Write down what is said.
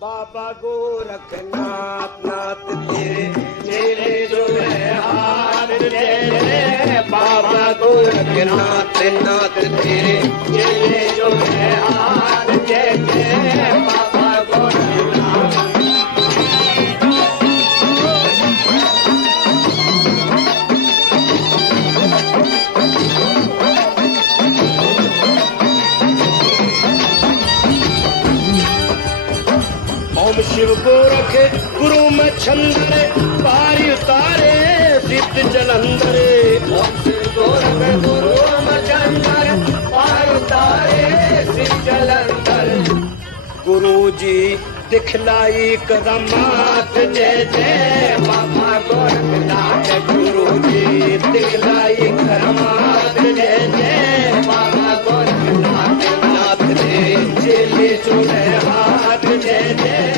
बाबा गोरखनाथ नाथ तेरे चेले जो है हाथ तेरे बाबा गोरखनाथ नाथ तेरे चेले जो है हाथ तेरे बाबा गोरखनाथ ओम शिव गोरख गुरु में छंदर पारी उतारे सिद्ध जलंधर ओम शिव गोरख गुरु में छंदर पारी उतारे सिद्ध जलंधर गुरु जी दिखलाई करामात जय जय बाबा गोरखनाथ गुरु जी दिखलाई करामात जय जय बाबा गोरखनाथ नाथ रे चेले जो है हाथ जय जय